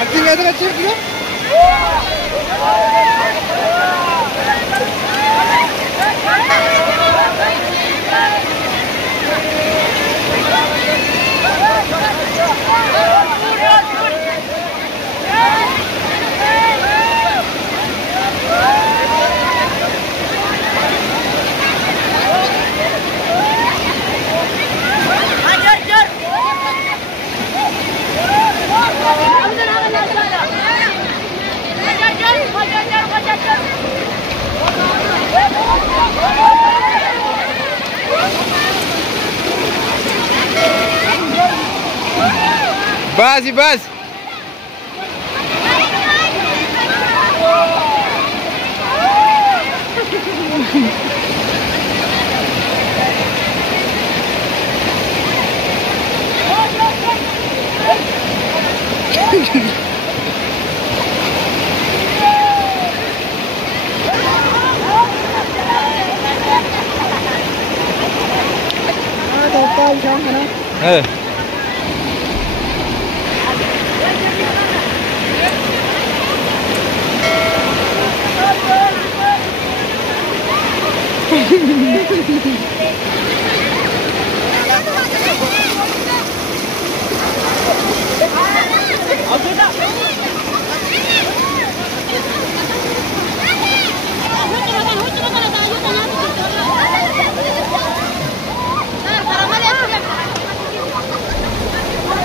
Acting ada kecil dia. Base, base.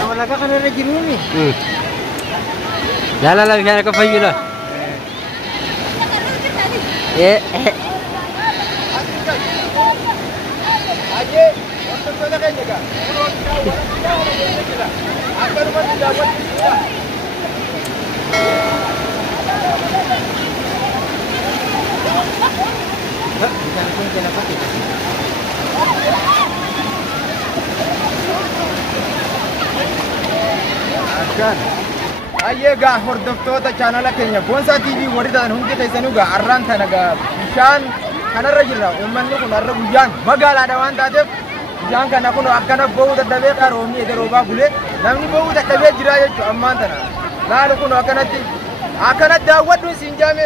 Wala ka na rin ni. Lala lang siya nakapayo na. Aje, untuk mana kan juga? Apa rumah tidak buat juga? Akan. Aye gah hordoftoota channel keenya Boonsaa TV warri ta'an hundi keessanuu gaa arraan tana gaa bishaan kanarra jirra uummanni kun har'a guyyaan magaalaadha waan taateef bishaan kana kun akkana bo'uu dadhabee qaroomni ede roobaa bulee namni bo'uu dadhabee jira jechuudha ammaan tana laalu kun akkanatti daawwadhu siin jaame